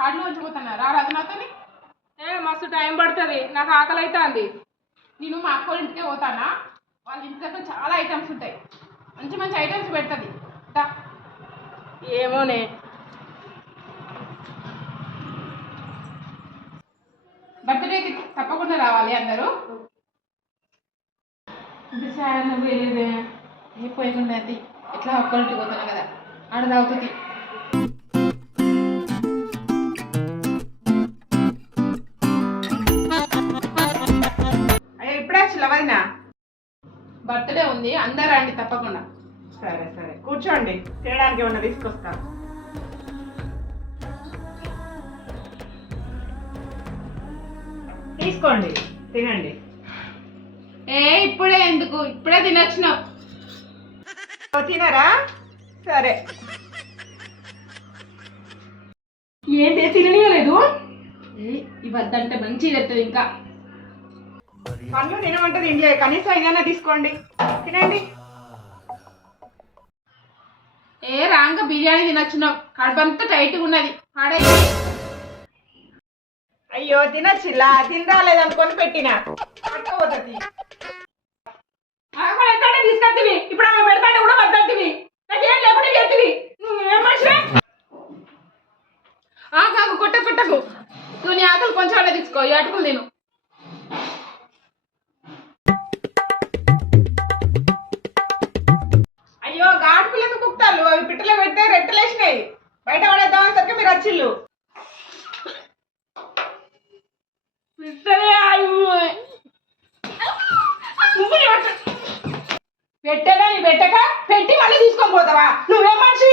గాడిలో వచ్చి పోతున్నా. రా రాదు నాతో ఏ మస్తు టైం పడుతుంది. నాకు ఆకలి అవుతుంది నేను మా అక్క ఇంటికే పోతానా? వాళ్ళ ఇంటి దగ్గర చాలా ఐటమ్స్ ఉంటాయి. మంచి మంచి ఐటమ్స్ పెడుతుంది. ఏమోనే. బర్త్డేకి తప్పకుండా రావాలి అందరూ. సార్ వేరేదే ఏ పోయకుండా అది ఎట్లా ఒక్కరింటికి పోతున్నా కదా? ఆడ తాగుతుంది. బర్త్డే ఉంది అందరూ రండి తప్పకుండా. సరే సరే. కూర్చోండి. తినడానికి ఏమన్నా తీసుకొస్తా. తీసుకోండి. తినండి. ఏ ఇప్పుడే ఎందుకు? ఇప్పుడే తినొచ్చినావు. తినరా? సరే. ఏంటి తిననీయలేదు? ఏ ఈ వద్దంటే మంచిగా తెస్తుంది ఇంకా. పండ్లు తినమంటే తినలే కనీసం ఏదైనా తీసుకోండి. తినండి. ఏ రాంగా బిర్యానీ తినొచ్చినావు కడుపంతా టైట్గా ఉన్నది. పాడై అయ్యో తినచ్చిలా? తినరాలేదనుకొని పెట్టిన. పట్టుకోపోతుంది తీసుకొచ్చివి ఇప్పుడు ఆమె పెడతాంటే కూడా వద్దంటివి నాకేం లేకుండా చేతివి నువ్వేం మనిషివే? ఆ కాకు కొట్ట కొట్టకు. నువ్వు నీ ఆకలి కొంచెం తీసుకో. ఈ అటుకులు తిను. బయట పడేద్దాం తగ్గ మీరు వచ్చిళ్ళు. నీ పెట్టక? పెట్టి మళ్ళీ తీసుకొని పోతావా? నువ్వేం మనిషి